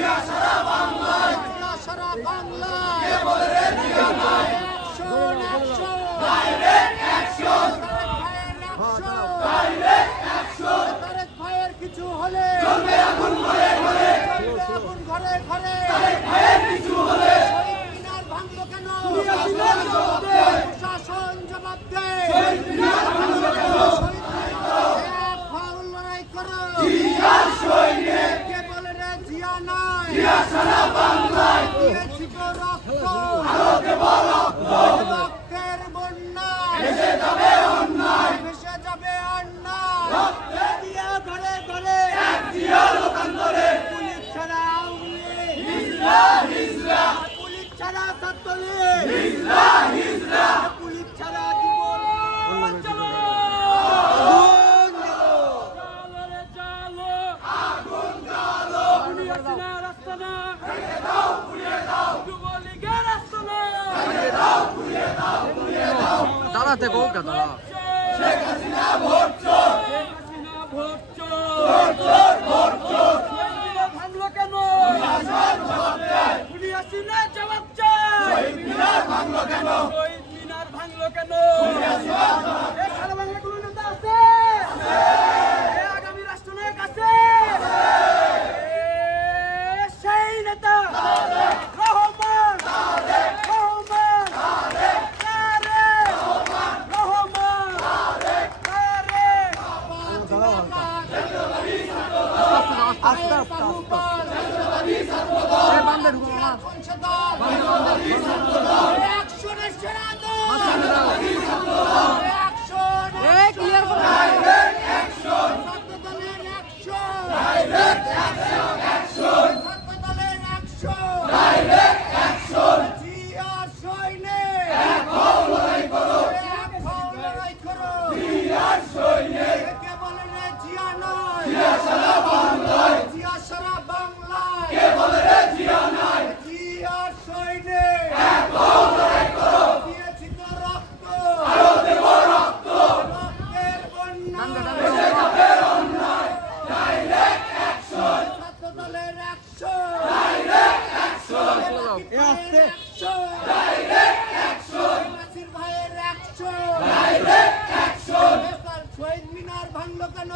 সারা বাংলায় তারেক ভাইয়ের কিছু হলে আগুন ঘরে ঘরে মিনার ভাঙলো কেন? প্রশাসন জবাব দেয়। লড়াই করো। কে বলে রে জিয়া নাই? দিয়েছি তো রক্ত, রক্তের বন্যা ভেসে যাবে অন্যায়। ঘরে ঘরে পুলিশ ছাড়া পুলিশ ছাড়া ছাত্রলীগ, পুলিশ ছাড়া জীবন দাঁড়াতে কৌকা দাঁড়া। ভাঙলো কেন? জবাব চাই। মিনার ভাঙলো কেন? সারা বাংলা কোনো নেতা আছে? আগামী রাষ্ট্রনায়ক আছে? সেই নেতা রহমান। আস্তে আস্তে মিনার ভাঙলো কেন?